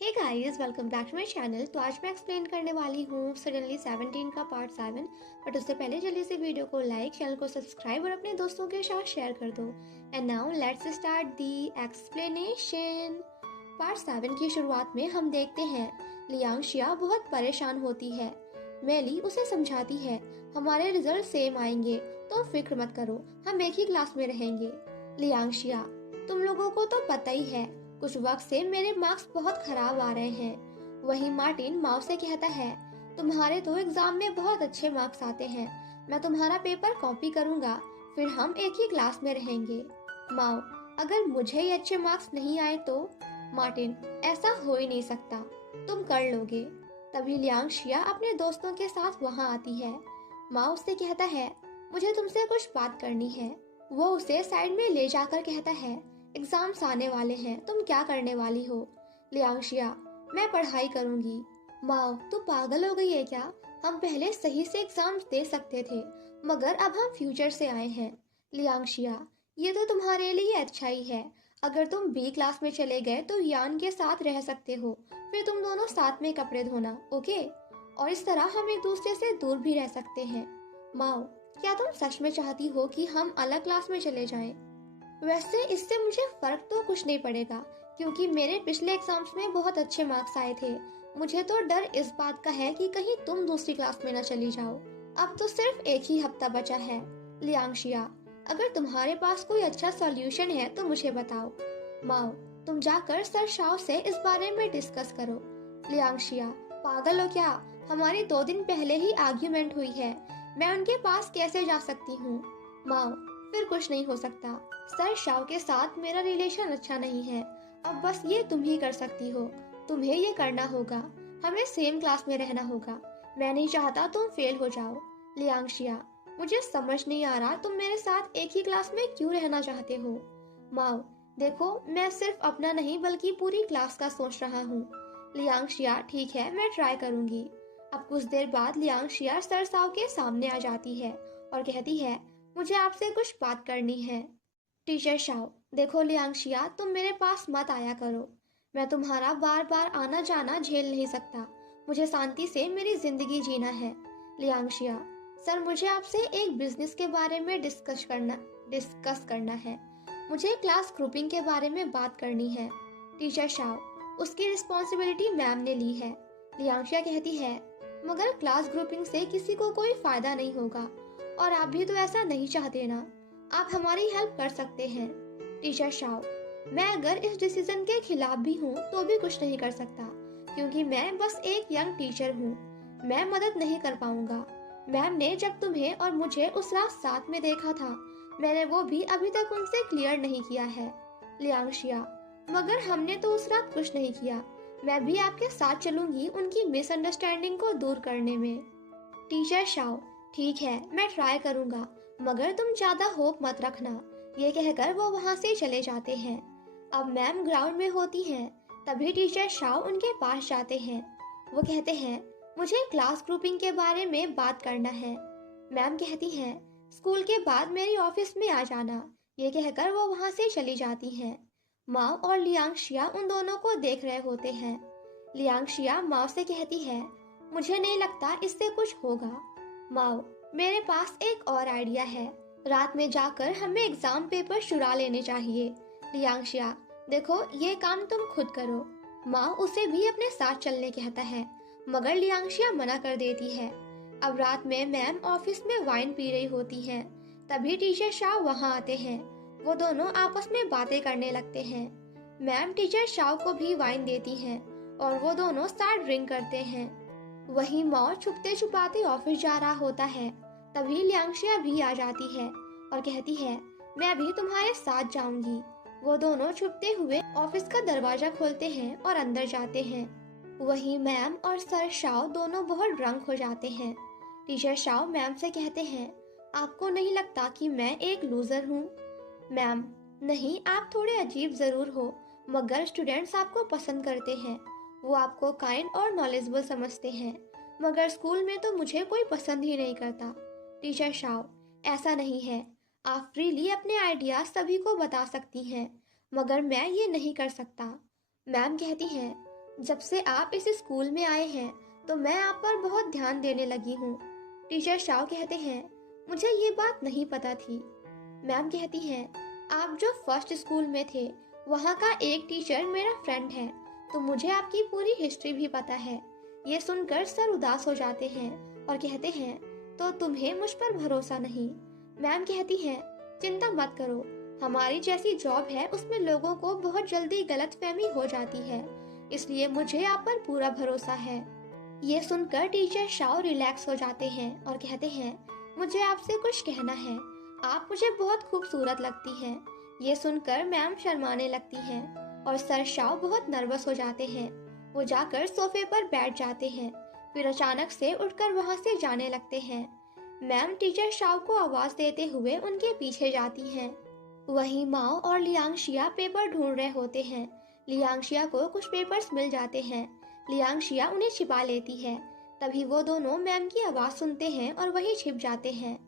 Hey guys, welcome back to my channel. तो आज मैं एक्सप्लेन करने वाली हूँ सडनली 17 का पार्ट 7। बट उससे पहले जल्दी से वीडियो को लाइक, चैनल को सब्सक्राइब और अपने दोस्तों के साथ शेयर कर दो। And now let's start the explanation. Part 7 की शुरुआत में हम देखते हैं लियांशिया बहुत परेशान होती है। मेली उसे समझाती है, हमारे रिजल्ट सेम आएंगे तो फिक्र मत करो, हम एक ही क्लास में रहेंगे। लियांशिया, तुम लोगों को तो पता ही है, कुछ वक्त से मेरे मार्क्स बहुत खराब आ रहे हैं। वहीं मार्टिन माओ से कहता है, तुम्हारे तो एग्जाम में बहुत अच्छे मार्क्स आते हैं, मैं तुम्हारा पेपर कॉपी करूंगा, फिर हम एक ही क्लास में रहेंगे। माओ, अगर मुझे ही अच्छे मार्क्स नहीं आए तो? मार्टिन, ऐसा हो ही नहीं सकता, तुम कर लोगे। तभी लियांशिया अपने दोस्तों के साथ वहां आती है। माओ उससे कहता है, मुझे तुमसे कुछ बात करनी है। वो उसे साइड में ले जाकर कहता है, एग्जाम्स आने वाले हैं, तुम क्या करने वाली हो? लियांशिया, मैं पढ़ाई करूंगी। माओ, तू पागल हो गई है क्या? हम पहले सही से एग्जाम्स दे सकते थे, मगर अब हम फ्यूचर से आए हैं। लियांशिया, ये तो तुम्हारे लिए अच्छा ही है, अगर तुम बी क्लास में चले गए तो यान के साथ रह सकते हो, फिर तुम दोनों साथ में कपड़े धोना, ओके? और इस तरह हम एक दूसरे से दूर भी रह सकते हैं। माओ, क्या तुम सच में चाहती हो कि हम अलग क्लास में चले जाएं? वैसे इससे मुझे फर्क तो कुछ नहीं पड़ेगा, क्योंकि मेरे पिछले एग्जाम्स में बहुत अच्छे मार्क्स आए थे। मुझे तो डर इस बात का है कि कहीं तुम दूसरी क्लास में न चली जाओ। अब तो सिर्फ एक ही हफ्ता बचा है। लियांशिया, अगर तुम्हारे पास कोई अच्छा सॉल्यूशन है तो मुझे बताओ। माओ, तुम जाकर सर शाओ से इस बारे में डिस्कस करो। लियांशिया, पागल हो क्या? हमारी 2 दिन पहले ही आर्ग्यूमेंट हुई है, मैं उनके पास कैसे जा सकती हूँ? माओ, फिर कुछ नहीं हो सकता, सर शाओ के साथ मेरा रिलेशन अच्छा नहीं है, अब बस ये तुम ही कर सकती हो, तुम्हें ये करना होगा, हमें सेम क्लास में रहना होगा, मैं नहीं चाहता तुम फेल हो जाओ। लियांशिया, मुझे समझ नहीं आ रहा तुम मेरे साथ एक ही क्लास में क्यों रहना चाहते हो? माओ, देखो मैं सिर्फ अपना नहीं बल्कि पूरी क्लास का सोच रहा हूँ। लियांशिया, ठीक है, मैं ट्राई करूंगी। अब कुछ देर बाद लियांशिया सर शाओ के सामने आ जाती है और कहती है, मुझे आपसे कुछ बात करनी है। टीचर शाओ, देखो लियांशिया, तुम मेरे पास मत आया करो, मैं तुम्हारा बार बार आना जाना झेल नहीं सकता, मुझे शांति से मेरी जिंदगी जीना है। लियांशिया, सर मुझे आपसे एक बिजनेस के बारे में डिस्कस करना है, मुझे क्लास ग्रुपिंग के बारे में बात करनी है। टीचर शाओ, उसकी रिस्पॉन्सिबिलिटी मैम ने ली है। लियांशिया कहती है, मगर क्लास ग्रुपिंग से किसी को कोई फायदा नहीं होगा, और आप भी तो ऐसा नहीं चाहते ना, आप हमारी हेल्प कर सकते हैं। टीचर शाओ, मैं अगर इस डिसीजन के खिलाफ भी हूँ तो भी कुछ नहीं कर सकता, क्योंकि मैं बस एक यंग टीचर हूँ, मैं मदद नहीं कर पाऊंगा। मैम ने जब तुम्हें और मुझे उस रात साथ में देखा था, मैंने वो भी अभी तक उनसे क्लियर नहीं किया है। लियांशिया, मगर हमने तो उस रात कुछ नहीं किया, मैं भी आपके साथ चलूंगी उनकी मिसअंडरस्टैंडिंग को दूर करने में। टीचर शाओ, ठीक है, मैं ट्राई करूंगा, मगर तुम ज्यादा होप मत रखना। ये कहकर वो वहां से चले जाते हैं। अब मैम ग्राउंड में होती हैं, तभी टीचर शाओ उनके पास जाते हैं। वो कहते हैं, मुझे क्लास ग्रुपिंग के बारे में बात करना है। मैम कहती हैं, स्कूल के बाद मेरी ऑफिस में आ जाना। ये कहकर वो वहां से चली जाती हैं। माओ और लियांशिया उन दोनों को देख रहे होते हैं। लियांशिया माओ से कहती है, मुझे नहीं लगता इससे कुछ होगा। माओ, मेरे पास एक और आइडिया है, रात में जाकर हमें एग्जाम पेपर चुरा लेने चाहिए। लियांशिया, देखो ये काम तुम खुद करो। माओ उसे भी अपने साथ चलने कहता है, मगर लियांशिया मना कर देती है। अब रात में मैम ऑफिस में वाइन पी रही होती हैं, तभी टीचर शाओ वहां आते हैं। वो दोनों आपस में बातें करने लगते हैं। मैम टीचर शाओ को भी वाइन देती हैं और वो दोनों साथ ड्रिंक करते हैं। वहीं मौ छुपते छुपाते ऑफिस जा रहा होता है, तभी लियांशिया भी आ जाती है और कहती है, मैं भी तुम्हारे साथ जाऊंगी। वो दोनों छुपते हुए ऑफिस का दरवाजा खोलते हैं और अंदर जाते हैं। वहीं मैम और सर शाओ दोनों बहुत ड्रंक हो जाते हैं। टीचर शाओ मैम से कहते हैं, आपको नहीं लगता कि मैं एक लूजर हूँ? मैम, नहीं, आप थोड़े अजीब जरूर हो, मगर स्टूडेंट्स आपको पसंद करते हैं, वो आपको काइंड और नॉलेजेबल समझते हैं, मगर स्कूल में तो मुझे कोई पसंद ही नहीं करता। टीचर शाओ, ऐसा नहीं है, आप फ्रीली अपने आइडियाज सभी को बता सकती हैं, मगर मैं ये नहीं कर सकता। मैम कहती हैं, जब से आप इस स्कूल में आए हैं तो मैं आप पर बहुत ध्यान देने लगी हूँ। टीचर शाओ कहते हैं, मुझे ये बात नहीं पता थी। मैम कहती हैं, आप जो फर्स्ट स्कूल में थे वहाँ का एक टीचर मेरा फ्रेंड है, तो मुझे आपकी पूरी हिस्ट्री भी पता है। ये सुनकर सर उदास हो जाते हैं और कहते हैं, तो तुम्हें मुझ पर भरोसा नहीं। मैम कहती हैं, चिंता मत करो, हमारी जैसी जॉब है उसमें लोगों को बहुत जल्दी गलतफहमी हो जाती है, इसलिए मुझे आप पर पूरा भरोसा है। ये सुनकर टीचर शाओ रिलैक्स हो जाते हैं और कहते हैं, मुझे आपसे कुछ कहना है, आप मुझे बहुत खूबसूरत लगती हैं। ये सुनकर मैम शर्माने लगती हैं और सर शाओ बहुत नर्वस हो जाते हैं। वो जाकर सोफे पर बैठ जाते हैं, फिर अचानक से उठकर वहां से जाने लगते हैं। मैम टीचर शाओ को आवाज देते हुए उनके पीछे जाती हैं। वहीं माओ और लियांगशिया पेपर ढूंढ रहे होते हैं। लियांगशिया को कुछ पेपर्स मिल जाते हैं। लियांगशिया उन्हें छिपा लेती है। तभी वो दोनों मैम की आवाज सुनते हैं और वहीं छिप जाते हैं।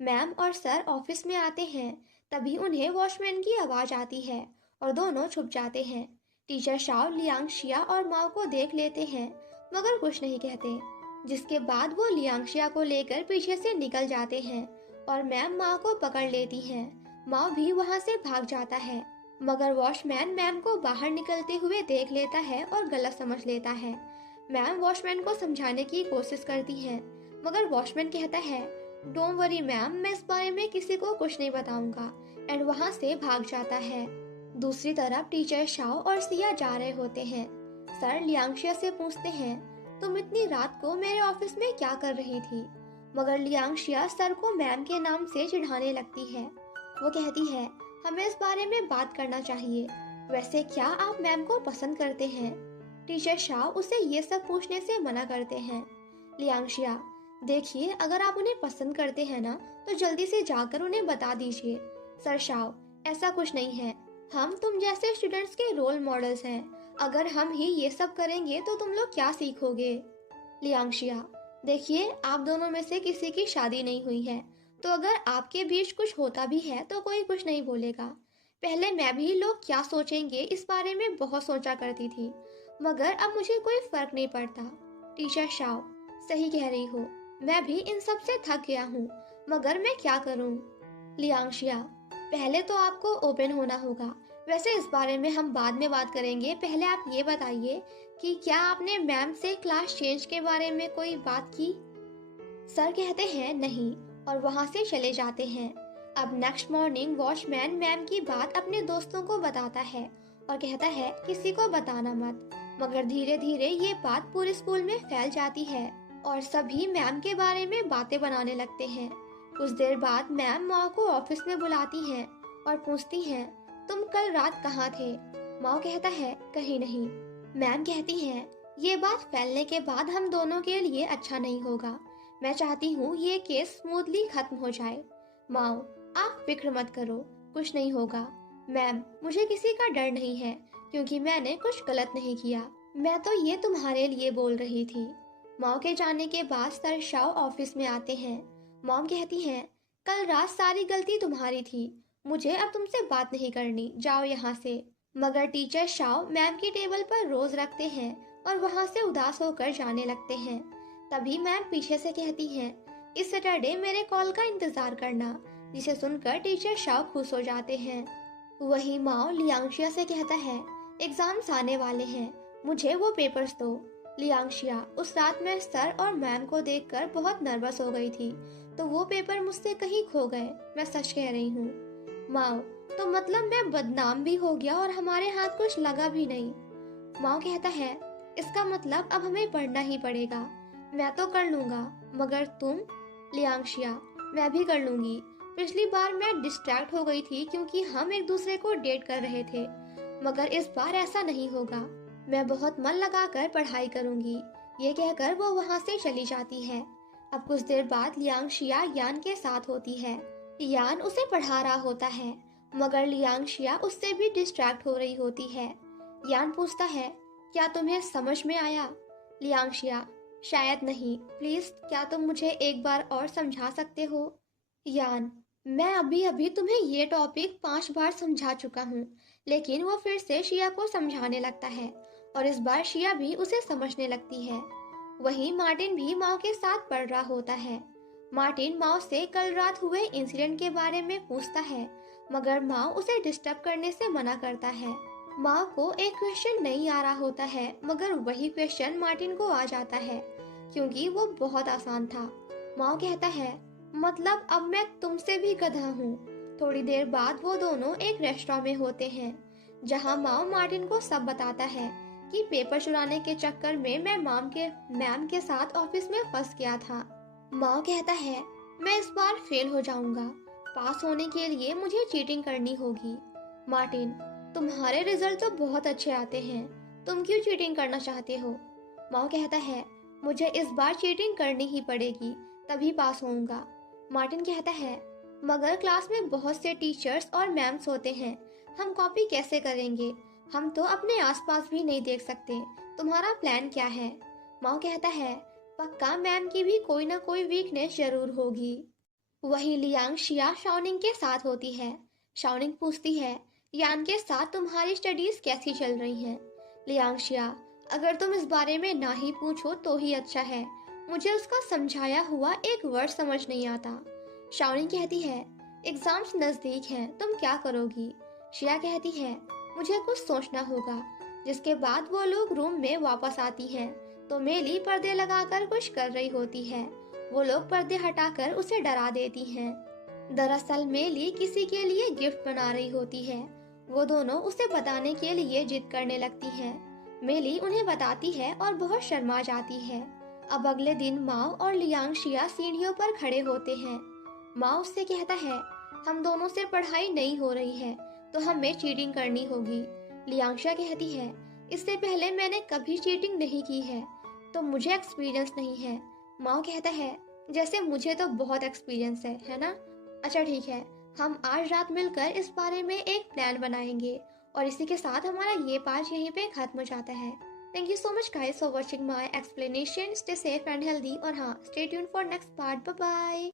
मैम और सर ऑफिस में आते हैं। तभी उन्हें वॉचमैन की आवाज आती है और दोनों छुप जाते हैं। टीचर शाओ लियांगशिया और माओ को देख लेते हैं मगर कुछ नहीं कहते, जिसके बाद वो लियांगशिया को लेकर पीछे से निकल जाते हैं और मैम माओ को पकड़ लेती हैं। माओ भी वहां से भाग जाता है, मगर वॉचमैन मैम को बाहर निकलते हुए देख लेता है और गलत समझ लेता है। मैम वॉचमैन को समझाने की कोशिश करती है, मगर वॉचमैन कहता है, डोंट वरी मैम, मैं इस बारे में किसी को कुछ नहीं बताऊंगा, एंड वहां से भाग जाता है। दूसरी तरफ टीचर शाओ और सिया जा रहे होते हैं। सर लियांगशिया से पूछते हैं, तुम इतनी रात को मेरे ऑफिस में क्या कर रही थी? मगर लियांगशिया सर को मैम के नाम से चिढ़ाने लगती है। वो कहती है, हमें इस बारे में बात करना चाहिए। वैसे क्या आप मैम को पसंद करते हैं? टीचर शाओ उसे ये सब पूछने से मना करते हैं। लियांगशिया, देखिए, अगर आप उन्हें पसंद करते हैं ना तो जल्दी से जाकर उन्हें बता दीजिए। सर शाओ, ऐसा कुछ नहीं है, हम तुम जैसे स्टूडेंट्स के रोल मॉडल्स हैं। अगर हम ही ये सब करेंगे तो तुम लोग क्या सीखोगे? लियांगशिया, देखिए, आप दोनों में से किसी की शादी नहीं हुई है, तो अगर आपके बीच कुछ होता भी है तो कोई कुछ नहीं बोलेगा। पहले मैं भी लोग क्या सोचेंगे इस बारे में बहुत सोचा करती थी, मगर अब मुझे कोई फर्क नहीं पड़ता। टीचर शाओ, सही कह रही हो, मैं भी इन सब से थक गया हूँ, मगर मैं क्या करूँ? लियांगशिया, पहले तो आपको ओपन होना होगा। वैसे इस बारे में हम बाद में बात करेंगे, पहले आप ये बताइए कि क्या आपने मैम से क्लास चेंज के बारे में कोई बात की? सर कहते हैं नहीं और वहां से चले जाते हैं। अब नेक्स्ट मॉर्निंग वॉचमैन मैम की बात अपने दोस्तों को बताता है और कहता है, किसी को बताना मत। मगर धीरे धीरे ये बात पूरे स्कूल में फैल जाती है और सभी मैम के बारे में बातें बनाने लगते हैं। कुछ देर बाद मैम माओ को ऑफिस में बुलाती हैं और पूछती हैं, तुम कल रात कहाँ थे? माओ कहता है, कहीं नहीं। मैम कहती हैं, ये बात फैलने के बाद हम दोनों के लिए अच्छा नहीं होगा। मैं चाहती हूँ ये केस स्मूथली खत्म हो जाए। माओ, आप फिक्र मत करो, कुछ नहीं होगा। मैम, मुझे किसी का डर नहीं है क्योंकि मैंने कुछ गलत नहीं किया। मैं तो ये तुम्हारे लिए बोल रही थी। माओ के जाने के बाद सर शाओ ऑफिस में आते हैं। मॉम कहती हैं, कल रात सारी गलती तुम्हारी थी, मुझे अब तुमसे बात नहीं करनी, जाओ यहाँ से। मगर टीचर शाओ मैम की टेबल पर रोज रखते हैं और वहाँ से उदास होकर जाने लगते हैं। तभी मैम पीछे से कहती हैं, इस सैटरडे मेरे कॉल का इंतजार करना, जिसे सुनकर टीचर शाओ खुश हो जाते हैं। वहीं माओ लियांगशिया से कहता है, एग्जाम्स आने वाले हैं, मुझे वो पेपर्स दो। लियांगशिया, उस रात मैं सर और मैम को देखकर बहुत नर्वस हो गई थी, तो वो पेपर मुझसे कहीं खो गए, मैं सच कह रही हूँ। माओ, तो मतलब मैं बदनाम भी हो गया और हमारे हाथ कुछ लगा भी नहीं। माओ कहता है, इसका मतलब अब हमें पढ़ना ही पड़ेगा। मैं तो कर लूंगा, मगर तुम? लियांगशिया, मैं भी कर लूंगी। पिछली बार मैं डिस्ट्रैक्ट हो गई थी क्योंकि हम एक दूसरे को डेट कर रहे थे, मगर इस बार ऐसा नहीं होगा। मैं बहुत मन लगाकर पढ़ाई करूंगी। ये कहकर वो वहाँ से चली जाती है। अब कुछ देर बाद लियांगशिया यान के साथ होती है। यान उसे पढ़ा रहा होता है, मगर लियांगशिया उससे भी डिस्ट्रैक्ट हो रही होती है। यान पूछता है, क्या तुम्हें समझ में आया? लियांगशिया, शायद नहीं, प्लीज क्या तुम मुझे एक बार और समझा सकते हो? यान, मैं अभी अभी तुम्हें ये टॉपिक 5 बार समझा चुका हूँ। लेकिन वो फिर से शिया को समझाने लगता है और इस बार शिया भी उसे समझने लगती है। वहीं मार्टिन भी माओ के साथ पढ़ रहा होता है। मार्टिन माओ से कल रात हुए इंसिडेंट के बारे में पूछता है, मगर माओ उसे डिस्टर्ब करने से मना करता है। माओ को एक क्वेश्चन नहीं आ रहा होता है, मगर वही क्वेश्चन मार्टिन को आ जाता है क्योंकि वो बहुत आसान था। माओ कहता है, मतलब अब मैं तुमसे भी गधा हूँ। थोड़ी देर बाद वो दोनों एक रेस्टोरेंट में होते हैं, जहाँ माओ मार्टिन को सब बताता है कि पेपर चुराने के चक्कर में मैं मैम के साथ ऑफिस में फंस गया था। माओ कहता है, मैं इस बार फेल हो जाऊंगा। पास होने के लिए मुझे चीटिंग करनी होगी। मार्टिन, तुम्हारे रिजल्ट तो बहुत अच्छे आते हैं, तुम क्यों चीटिंग करना चाहते हो? माओ कहता है, मुझे इस बार चीटिंग करनी ही पड़ेगी, तभी पास होऊंगा। मार्टिन कहता है, मगर क्लास में बहुत से टीचर्स और मैम्स होते हैं, हम कॉपी कैसे करेंगे? हम तो अपने आसपास भी नहीं देख सकते। तुम्हारा प्लान क्या है? माओ कहता है, पक्का मैम की भी कोई ना कोई वीकनेस जरूर होगी। वही लियांग शिया शाओनिंग के साथ होती है। शाओनिंग पूछती है, यान के साथ तुम्हारी स्टडीज कैसी चल रही हैं? लियांग शिया, अगर तुम इस बारे में ना ही पूछो तो ही अच्छा है, मुझे उसका समझाया हुआ एक वर्ड समझ नहीं आता। शाओनिंग कहती है, एग्जाम्स नजदीक हैं, तुम क्या करोगी? शिया कहती है, मुझे कुछ सोचना होगा। जिसके बाद वो लोग रूम में वापस आती हैं, तो मेली पर्दे लगाकर कुछ कर रही होती है। वो लोग पर्दे हटाकर उसे डरा देती हैं। दरअसल मेली किसी के लिए गिफ्ट बना रही होती है। वो दोनों उसे बताने के लिए जिद करने लगती हैं। मेली उन्हें बताती है और बहुत शर्मा जाती है। अब अगले दिन माओ और लियांग शिया सीढ़ियों पर खड़े होते हैं। माओ उससे कहता है, हम दोनों से पढ़ाई नहीं हो रही है, तो हमें चीटिंग करनी होगी। लियांग शिया कहती है, इससे पहले मैंने कभी चीटिंग नहीं की है, तो मुझे एक्सपीरियंस नहीं है। माओ कहता है, जैसे मुझे तो बहुत एक्सपीरियंस है ना? अच्छा ठीक है, हम आज रात मिलकर इस बारे में एक प्लान बनाएंगे। और इसी के साथ हमारा ये पार्ट यहीं पे खत्म हो जाता है। Thank you so much guys for watching my explanation. Stay safe and healthy, और हाँ, stay tune for next part. Bye bye.